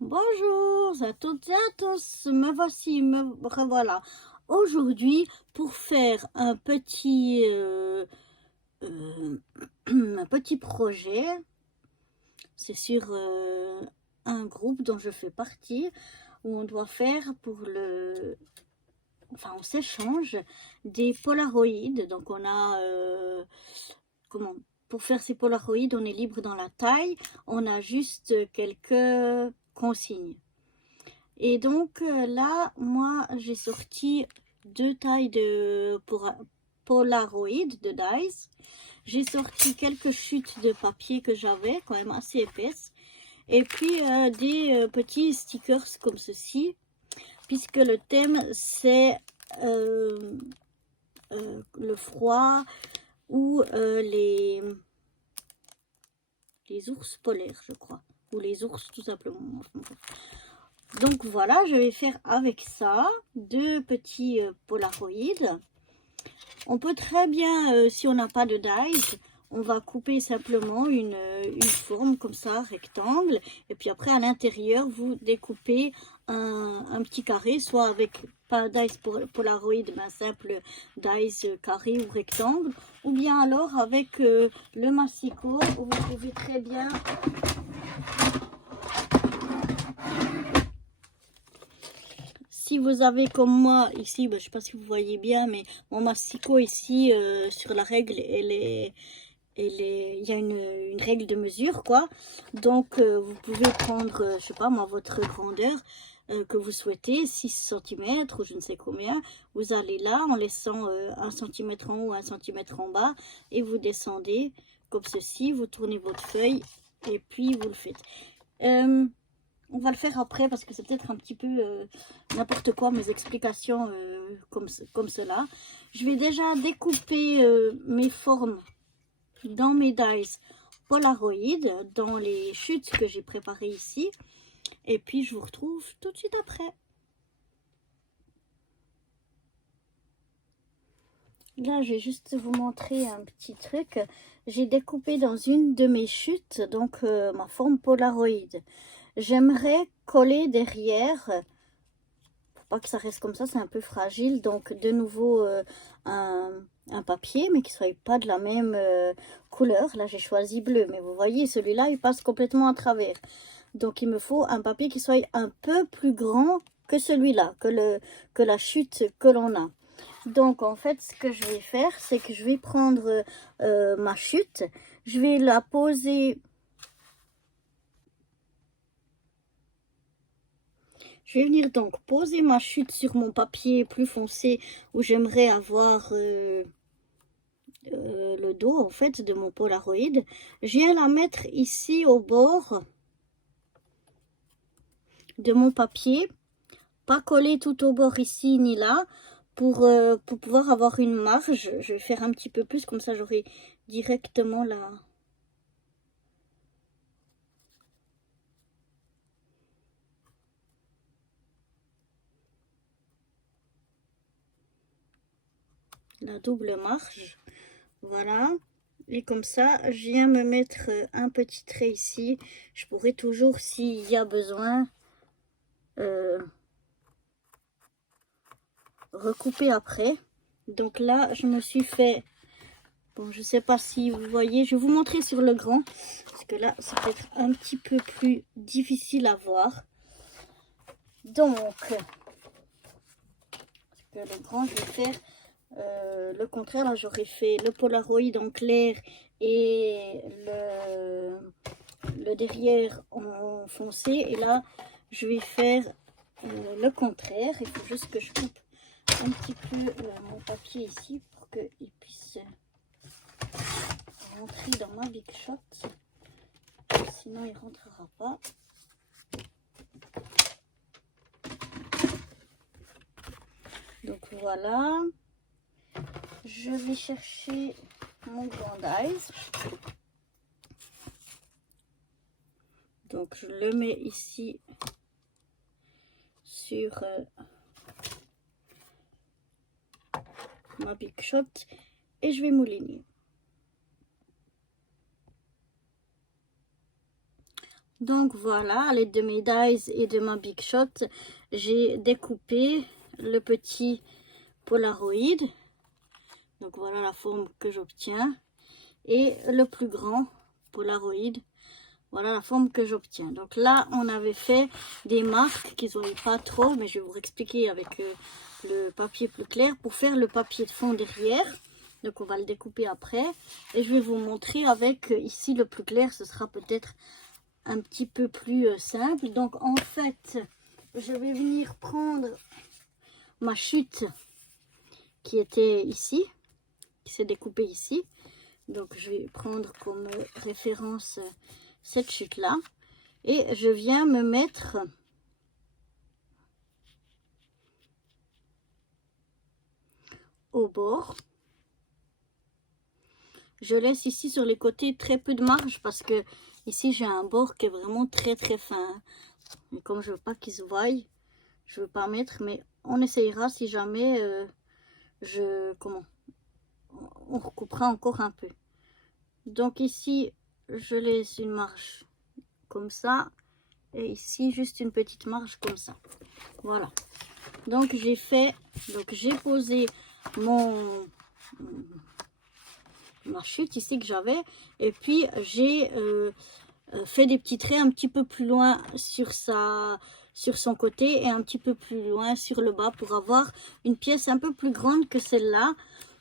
Bonjour à toutes et à tous, me voici, me revoilà aujourd'hui pour faire euh, un petit projet. C'est sur un groupe dont je fais partie où on doit faire on s'échange des polaroïdes. Donc on a, comment, pour faire ces polaroïdes, on est libre dans la taille, on a juste quelques consignes. Et donc là, moi, j'ai sorti deux tailles de Polaroid de Dice. J'ai sorti quelques chutes de papier que j'avais, quand même assez épaisses. Et puis des petits stickers comme ceci, puisque le thème, c'est le froid ou les ours polaires, je crois. Ou les ours, tout simplement. Donc voilà, je vais faire avec ça deux petits polaroïdes. On peut très bien, si on n'a pas de dies, on va couper simplement une forme comme ça, rectangle. Et puis après, à l'intérieur, vous découpez un petit carré, soit avec pas dies polaroid, mais un simple dies carré ou rectangle. Ou bien alors avec le massicot, où vous pouvez très bien... Si vous avez comme moi ici, je ne sais pas si vous voyez bien, mais mon massicot ici sur la règle, il y a une règle de mesure, quoi. Donc vous pouvez prendre, je sais pas moi, votre grandeur que vous souhaitez, 6 cm ou je ne sais combien. Vous allez là en laissant 1 cm en haut, 1 cm en bas, et vous descendez comme ceci, vous tournez votre feuille et puis vous le faites. On va le faire après parce que c'est peut-être un petit peu n'importe quoi mes explications comme cela. Je vais déjà découper mes formes dans mes dies Polaroid, dans les chutes que j'ai préparées ici. Et puis je vous retrouve tout de suite après. Là, je vais juste vous montrer un petit truc. J'ai découpé dans une de mes chutes, donc ma forme Polaroid. J'aimerais coller derrière, pour pas que ça reste comme ça, c'est un peu fragile. Donc de nouveau un papier, mais qui soit pas de la même couleur. Là, j'ai choisi bleu, mais vous voyez, celui-là, il passe complètement à travers. Donc il me faut un papier qui soit un peu plus grand que celui-là, que la chute que l'on a. Donc en fait, ce que je vais faire, c'est que je vais prendre ma chute, je vais la poser... Je vais venir donc poser ma chute sur mon papier plus foncé où j'aimerais avoir le dos en fait de mon Polaroid. Je viens la mettre ici au bord de mon papier, pas coller tout au bord ici ni là, pour pouvoir avoir une marge. Je vais faire un petit peu plus, comme ça j'aurai directement la double marge. Voilà. Et comme ça, je viens me mettre un petit trait ici. Je pourrais toujours, s'il y a besoin, recouper après. Donc là, je me suis fait... Bon, je sais pas si vous voyez. Je vais vous montrer sur le grand. Parce que là, c'est peut-être un petit peu plus difficile à voir. Donc, le grand, je vais faire le contraire. Là, j'aurais fait le Polaroid en clair et le derrière en foncé. Et là, je vais faire le contraire. Il faut juste que je coupe un petit peu mon papier ici pour qu'il puisse rentrer dans ma Big Shot. Sinon, il rentrera pas. Donc voilà. Je vais chercher mon grand dies. Donc je le mets ici sur ma Big Shot et je vais mouliner. Donc voilà, à l'aide de mes dies et de ma Big Shot, j'ai découpé le petit Polaroid. Donc voilà la forme que j'obtiens. Et le plus grand Polaroid, voilà la forme que j'obtiens. Donc là, on avait fait des marques qui ne se voyaient pas trop, mais je vais vous expliquer avec le papier plus clair pour faire le papier de fond derrière. Donc on va le découper après. Et je vais vous montrer avec ici le plus clair, ce sera peut-être un petit peu plus simple. Donc en fait, je vais venir prendre ma chute qui était ici, qui s'est découpée ici. Donc je vais prendre comme référence cette chute là et je viens me mettre au bord. Je laisse ici sur les côtés très peu de marge parce que ici j'ai un bord qui est vraiment très fin. Et comme je veux pas qu'il se voie, je veux pas mettre, mais on essayera si jamais on recoupera encore un peu. Donc ici je laisse une marge comme ça et ici juste une petite marge comme ça. Voilà. Donc j'ai posé ma chute ici que j'avais et puis j'ai fait des petits traits un petit peu plus loin sur son côté et un petit peu plus loin sur le bas pour avoir une pièce un peu plus grande que celle-là.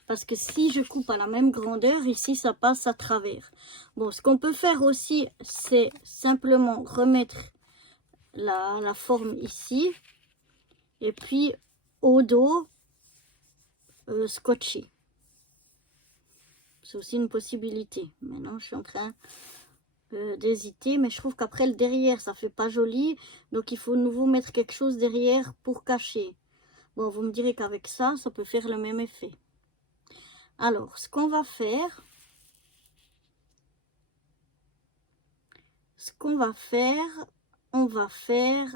Parce que si je coupe à la même grandeur, ici, ça passe à travers. Bon, ce qu'on peut faire aussi, c'est simplement remettre la forme ici. Et puis, au dos, scotcher. C'est aussi une possibilité. Maintenant, je suis en train d'hésiter. Mais je trouve qu'après, le derrière, ça fait pas joli. Donc, il faut de nouveau mettre quelque chose derrière pour cacher. Bon, vous me direz qu'avec ça, ça peut faire le même effet. Alors, ce qu'on va faire, on va faire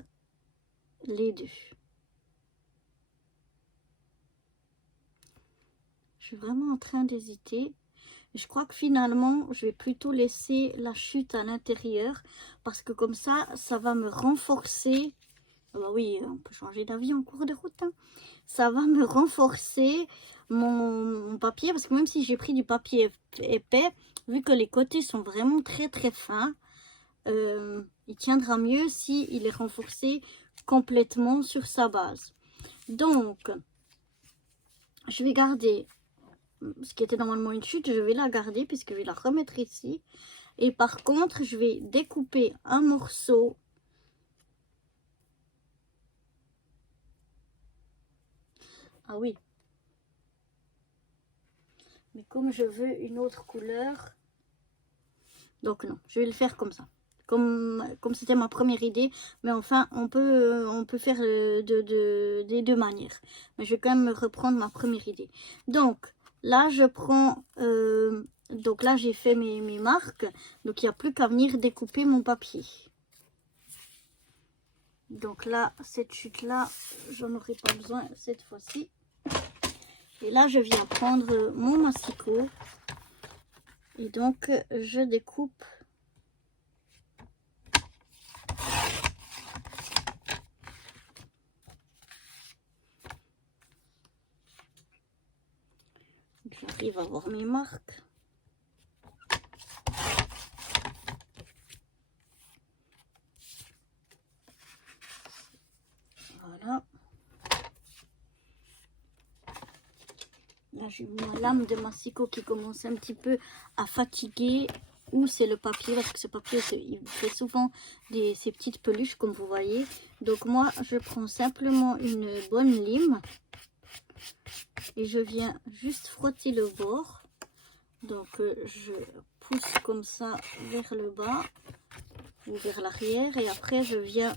les deux. Je suis vraiment en train d'hésiter. Je crois que finalement, je vais plutôt laisser la chute à l'intérieur parce que comme ça, ça va me renforcer. Ah bah oui, on peut changer d'avis en cours de route. Hein. Ça va me renforcer mon papier parce que même si j'ai pris du papier épais, vu que les côtés sont vraiment très fins, il tiendra mieux s'il est renforcé complètement sur sa base. Donc, je vais garder ce qui était normalement une chute, je vais la garder puisque je vais la remettre ici. Et par contre, je vais découper un morceau. Ah oui. Mais comme je veux une autre couleur, donc non, je vais le faire comme ça. Comme c'était ma première idée, mais enfin, on peut faire des deux manières. Mais je vais quand même reprendre ma première idée. Donc, là, je prends... donc là, j'ai fait mes marques. Donc, il n'y a plus qu'à venir découper mon papier. Donc là, cette chute-là, j'en aurai pas besoin cette fois-ci. Et là, je viens prendre mon massicot. Et donc, je découpe. J'arrive à voir mes marques. Voilà. Là, j'ai ma lame de massicot qui commence un petit peu à fatiguer. Ou c'est le papier, parce que ce papier, il fait souvent ces petites peluches, comme vous voyez. Donc moi, je prends simplement une bonne lime. Et je viens juste frotter le bord. Donc je pousse comme ça vers le bas ou vers l'arrière. Et après, je viens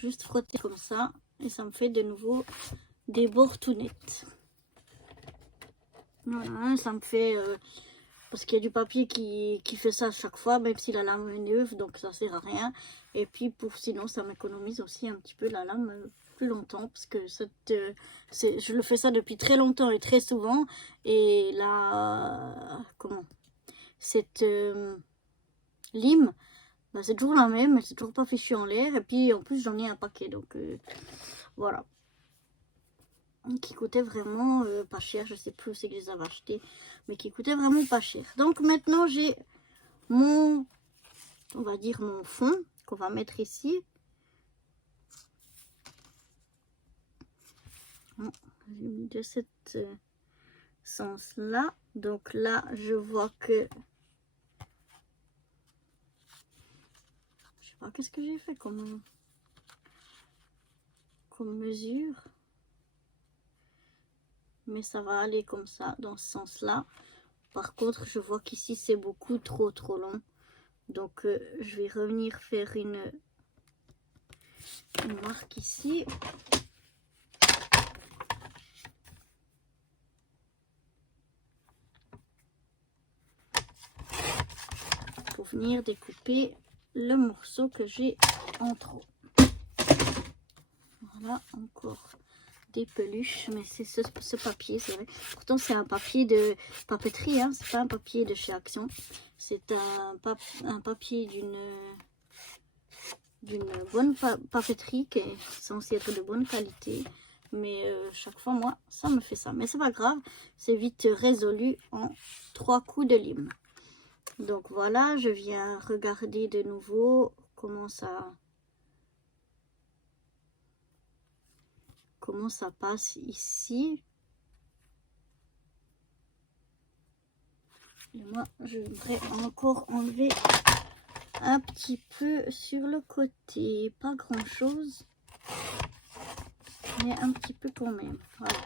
juste frotter comme ça. Et ça me fait de nouveau des bords tout nets. Voilà, ça me fait... parce qu'il y a du papier qui fait ça à chaque fois, même si la lame est neuve, donc ça sert à rien. Et puis sinon, ça m'économise aussi un petit peu la lame plus longtemps, parce que je le fais ça depuis très longtemps et très souvent. Et là, lime, bah, c'est toujours la même, c'est toujours pas fichu en l'air. Et puis en plus j'en ai un paquet, donc voilà. Qui coûtait vraiment pas cher, je sais plus où c'est que je les avais achetés, mais qui coûtait vraiment pas cher. Donc maintenant j'ai mon, on va dire mon fond qu'on va mettre ici. Bon, j'ai mis de cette sens là, donc là je vois que je sais pas qu'est-ce que j'ai fait comme mesure, mais ça va aller comme ça dans ce sens là. Par contre je vois qu'ici c'est beaucoup trop long, donc je vais revenir faire une marque ici. Pour venir découper le morceau que j'ai en trop. Voilà, encore des peluches, mais c'est ce papier, c'est vrai. Pourtant c'est un papier de papeterie, hein, c'est pas un papier de chez Action. C'est un papier d'une bonne papeterie qui est censé être de bonne qualité. Mais chaque fois, moi, ça me fait ça. Mais c'est pas grave, c'est vite résolu en 3 coups de lime. Donc voilà, je viens regarder de nouveau comment ça passe ici. Et moi, je voudrais encore enlever un petit peu sur le côté. Pas grand chose, mais un petit peu quand même. Voilà.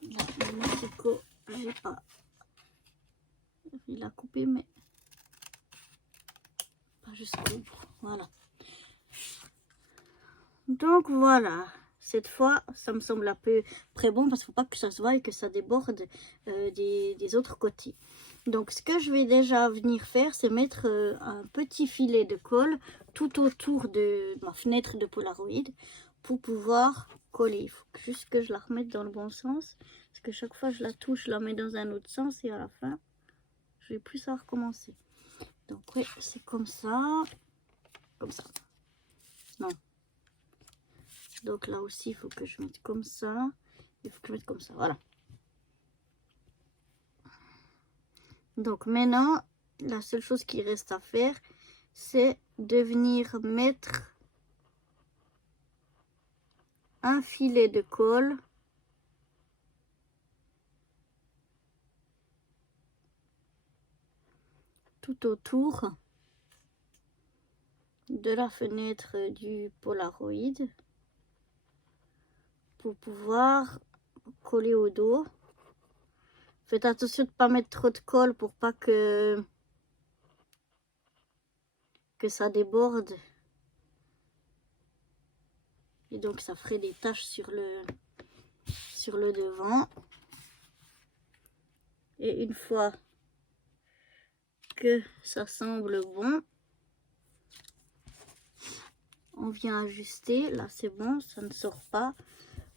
Là, le massicot, j'ai pas. Il a coupé, mais pas jusqu'au bout. Voilà. Donc voilà. Cette fois, ça me semble à peu près bon parce qu'il ne faut pas que ça se voie et que ça déborde des autres côtés. Donc ce que je vais déjà venir faire, c'est mettre un petit filet de colle tout autour de ma fenêtre de Polaroid pour pouvoir coller. Il faut juste que je la remette dans le bon sens parce que chaque fois que je la touche, je la mets dans un autre sens et à la fin, je vais plus savoir recommencer. Donc oui, c'est comme ça. Comme ça. Non. Donc là aussi, il faut que je mette comme ça. Il faut que je mette comme ça. Voilà. Donc maintenant, la seule chose qui reste à faire, c'est de venir mettre un filet de colle tout autour de la fenêtre du Polaroid pour pouvoir coller au dos. Faites attention de ne pas mettre trop de colle pour pas que ça déborde. Et donc ça ferait des taches sur le devant. Et une fois que ça semble bon, on vient ajuster. Là c'est bon, ça ne sort pas.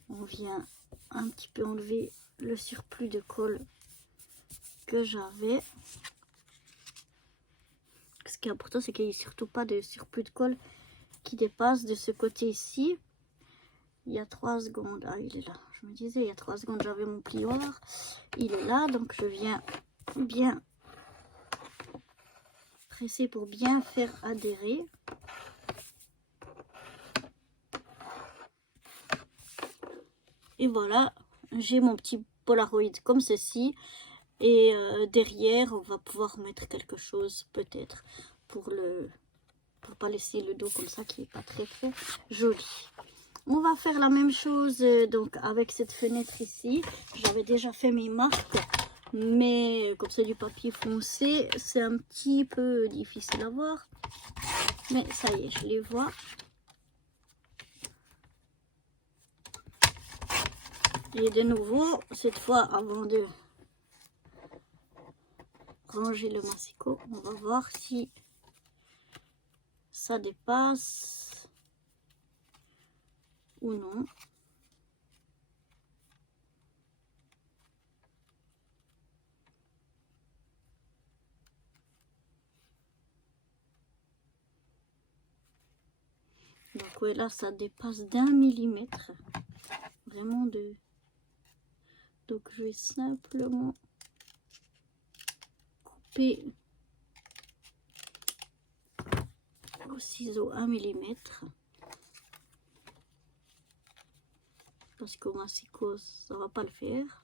On vient un petit peu enlever le surplus de colle que j'avais. Ce qui est important, c'est qu'il n'y ait surtout pas de surplus de colle qui dépasse de ce côté ici. Il y a 3 secondes. Ah, il est là. Je me disais, il y a 3 secondes, j'avais mon plioir. Il est là, donc je viens bien presser pour bien faire adhérer. Et voilà, j'ai mon petit Polaroid comme ceci. Et derrière, on va pouvoir mettre quelque chose peut-être pour pas laisser le dos comme ça qui est pas très joli. On va faire la même chose donc avec cette fenêtre ici. J'avais déjà fait mes marques, mais comme c'est du papier foncé, c'est un petit peu difficile à voir. Mais ça y est, je les vois. Et de nouveau, cette fois, avant de ranger le massicot, on va voir si ça dépasse ou non. Donc ouais, là ça dépasse d'1 millimètre. Vraiment de... Donc je vais simplement couper au ciseau 1 millimètre. Parce qu'au massicot ça va pas le faire.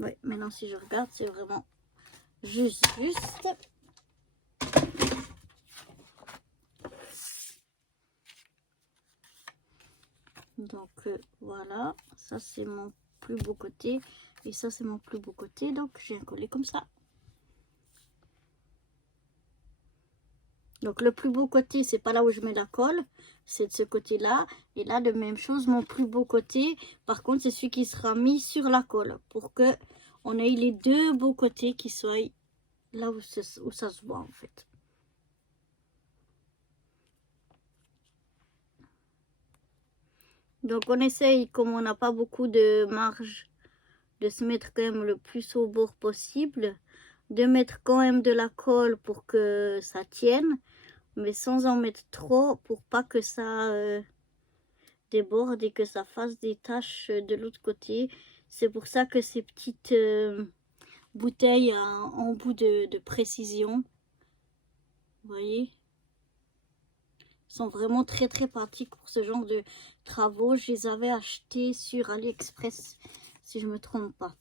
Ouais, maintenant si je regarde, c'est vraiment juste. Donc voilà, ça c'est mon plus beau côté et ça c'est mon plus beau côté. Donc j'ai un collet comme ça. Donc le plus beau côté, c'est pas là où je mets la colle, c'est de ce côté-là. Et là, de même chose, mon plus beau côté, par contre, c'est celui qui sera mis sur la colle pour que on ait les deux beaux côtés qui soient là où ça se voit en fait. Donc on essaye, comme on n'a pas beaucoup de marge, de se mettre quand même le plus au bord possible, de mettre quand même de la colle pour que ça tienne, mais sans en mettre trop pour pas que ça déborde et que ça fasse des taches de l'autre côté. C'est pour ça que ces petites bouteilles en bout de précision, vous voyez, sont vraiment très pratiques pour ce genre de travaux. Je les avais achetés sur AliExpress si je me trompe pas.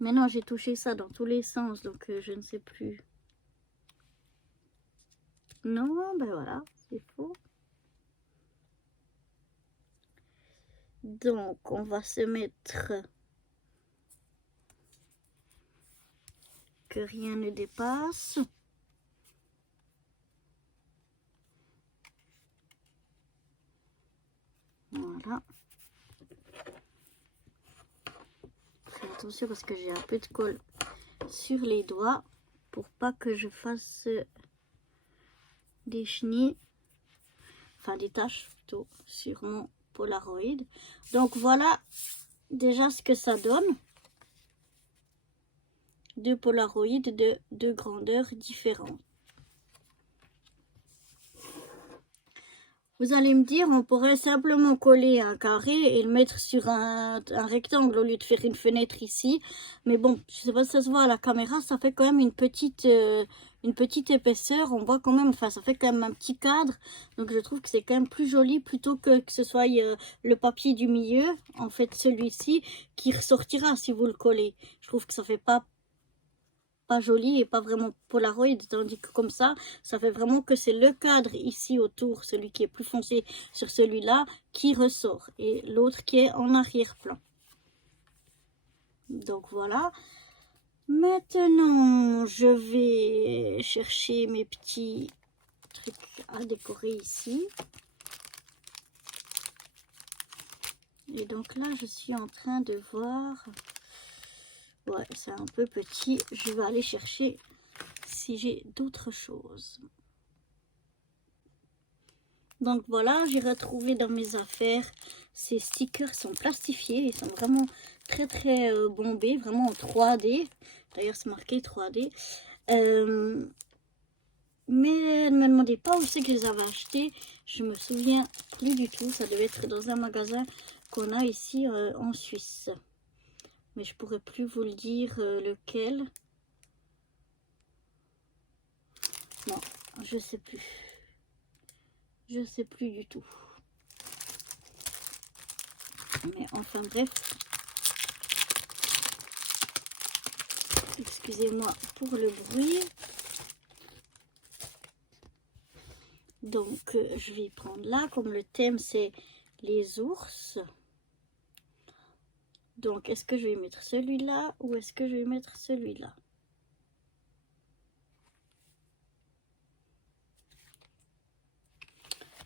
Maintenant j'ai touché ça dans tous les sens, donc je ne sais plus. Non, ben voilà, c'est faux. Donc on va se mettre que rien ne dépasse. Voilà. Fais attention parce que j'ai un peu de colle sur les doigts pour pas que je fasse des chenilles, enfin des taches plutôt sur mon Polaroid. Donc voilà déjà ce que ça donne. Deux Polaroids de deux grandeurs différentes. Vous allez me dire, on pourrait simplement coller un carré et le mettre sur un rectangle au lieu de faire une fenêtre ici. Mais bon, je sais pas si ça se voit à la caméra, ça fait quand même une petite épaisseur. On voit quand même, enfin ça fait quand même un petit cadre. Donc je trouve que c'est quand même plus joli plutôt que ce soit le papier du milieu. En fait celui-ci qui ressortira si vous le collez. Je trouve que ça fait pas joli et pas vraiment Polaroid, tandis que comme ça fait vraiment que c'est le cadre ici autour, celui qui est plus foncé sur celui-là, qui ressort et l'autre qui est en arrière-plan. Donc voilà. Maintenant je vais chercher mes petits trucs à décorer ici. Et donc là je suis en train de voir. Ouais, c'est un peu petit. Je vais aller chercher si j'ai d'autres choses. Donc voilà, j'ai retrouvé dans mes affaires. Ces stickers sont plastifiés. Ils sont vraiment très bombés. Vraiment en 3D. D'ailleurs, c'est marqué 3D. Mais ne me demandez pas où c'est que je les avais achetés. Je me souviens plus du tout. Ça devait être dans un magasin qu'on a ici en Suisse. Mais je pourrais plus vous le dire lequel. Non, je sais plus. Je sais plus du tout. Mais enfin bref. Excusez-moi pour le bruit. Donc je vais prendre là, comme le thème c'est les ours. Donc est-ce que je vais mettre celui-là ou est-ce que je vais mettre celui-là?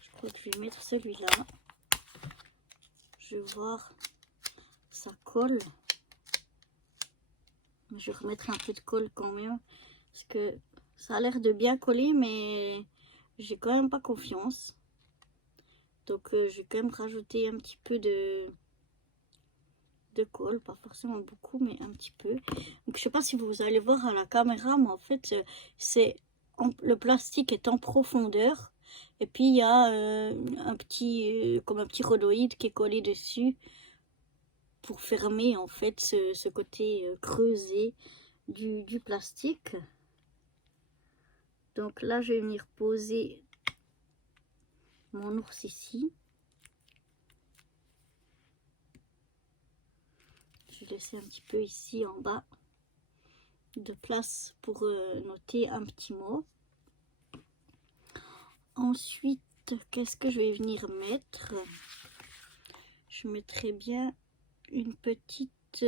Je crois que je vais mettre celui-là. Je vais voir, ça colle. Je vais remettre un peu de colle quand même, parce que ça a l'air de bien coller, mais j'ai quand même pas confiance. Donc je vais quand même rajouter un petit peu de de colle, pas forcément beaucoup, mais un petit peu. Donc je sais pas si vous allez voir à la caméra, mais en fait c'est le plastique est en profondeur, et puis il y a un petit comme un petit rhodoïde qui est collé dessus pour fermer en fait ce côté creusé du plastique. Donc là je vais venir poser mon ours ici. Je vais laisser un petit peu ici en bas de place pour noter un petit mot. Ensuite, qu'est-ce que je vais venir mettre? Je mettrai bien une petite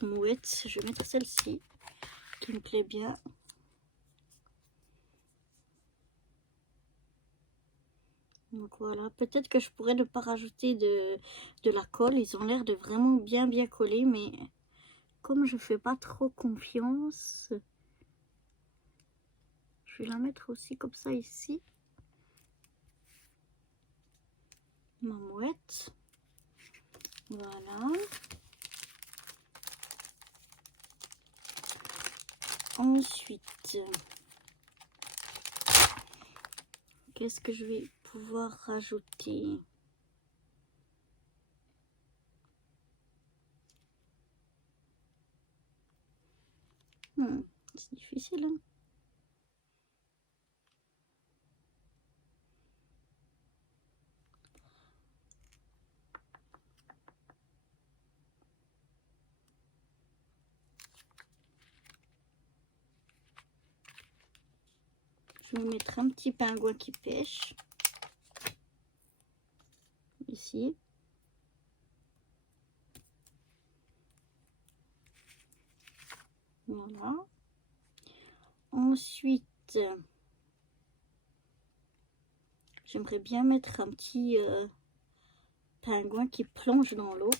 mouette. Je vais mettre celle-ci qui me plaît bien. Donc voilà, peut-être que je pourrais ne pas rajouter de la colle. Ils ont l'air de vraiment bien coller, mais comme je fais pas trop confiance, je vais la mettre aussi comme ça ici. Ma mouette. Voilà. Ensuite, qu'est-ce que je vais pouvoir rajouter? C'est difficile, hein? Je vais mettre un petit pingouin qui pêche. Ici. Voilà. Ensuite, j'aimerais bien mettre un petit pingouin qui plonge dans l'eau.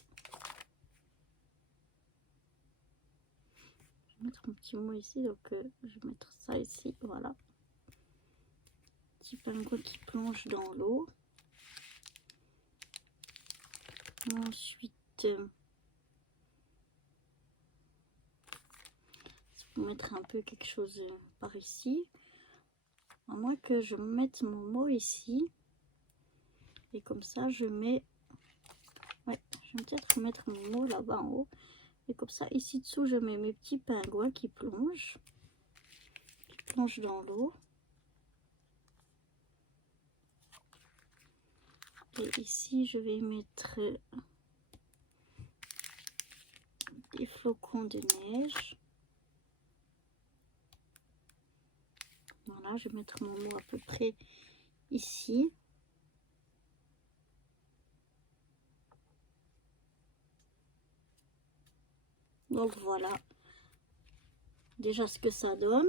Je vais mettre un petit mot ici, donc je vais mettre ça ici, voilà. Petit pingouin qui plonge dans l'eau. Ensuite, pour mettre un peu quelque chose par ici. À moins que je mette mon mot ici. Et comme ça, je mets... Ouais, je vais peut-être mettre mon mot là-bas en haut. Et comme ça, ici dessous, je mets mes petits pingouins qui plongent. Qui plongent dans l'eau. Et ici, je vais mettre des flocons de neige. Voilà, je vais mettre mon mot à peu près ici. Donc voilà, déjà ce que ça donne.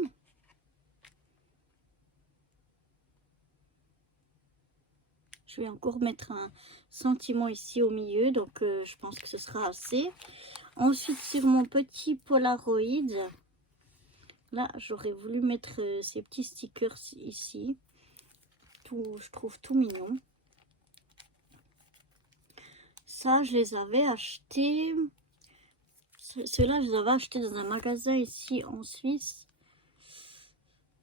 Je vais encore mettre un sentiment ici au milieu, donc je pense que ce sera assez. Ensuite, sur mon petit Polaroid, là, j'aurais voulu mettre ces petits stickers ici. Tout, je trouve tout mignon. Ça, je les avais achetés. Ceux-là, je les avais achetés dans un magasin ici en Suisse.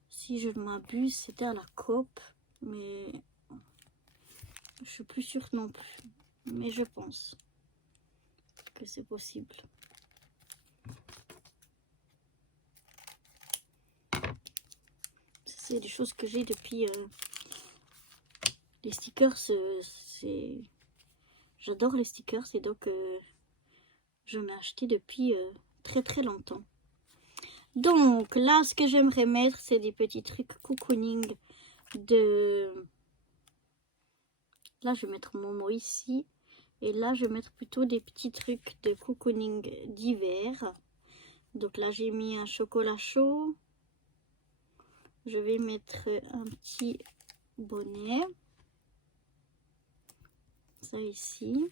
Si je ne m'abuse, c'était à la Coop, mais je suis plus sûre non plus. Mais je pense que c'est possible. C'est des choses que j'ai depuis... les stickers, c'est... J'adore les stickers et donc j'en ai acheté depuis très longtemps. Donc là, ce que j'aimerais mettre, c'est des petits trucs cocooning de... Là, je vais mettre mon mot ici. Et là, je vais mettre plutôt des petits trucs de cocooning d'hiver. Donc là, j'ai mis un chocolat chaud. Je vais mettre un petit bonnet. Ça ici.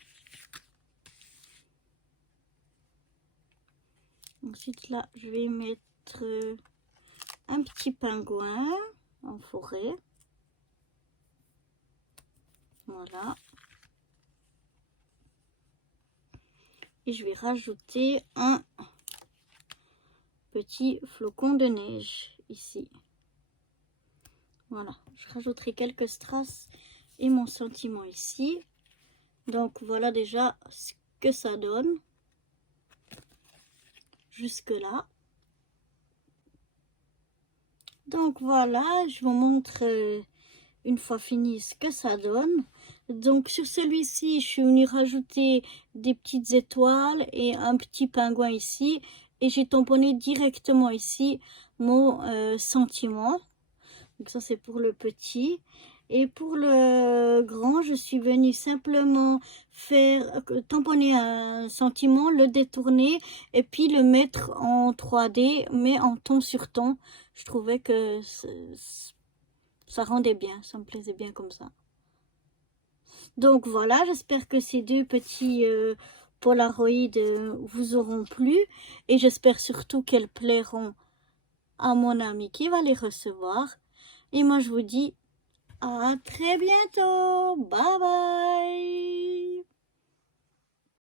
Ensuite, là, je vais mettre un petit pingouin en forêt. Voilà. Et je vais rajouter un petit flocon de neige ici. Voilà, je rajouterai quelques strass et mon sentiment ici. Donc voilà déjà ce que ça donne jusque là. Donc voilà, je vous montre une fois fini ce que ça donne. Donc sur celui-ci, je suis venue rajouter des petites étoiles et un petit pingouin ici. Et j'ai tamponné directement ici mon sentiment. Donc ça c'est pour le petit. Et pour le grand, je suis venue simplement faire tamponner un sentiment, le détourner et puis le mettre en 3D, mais en ton sur ton. Je trouvais que ça rendait bien, ça me plaisait bien comme ça. Donc voilà, j'espère que ces deux petits Polaroid vous auront plu. Et j'espère surtout qu'elles plairont à mon ami qui va les recevoir. Et moi je vous dis à très bientôt. Bye bye.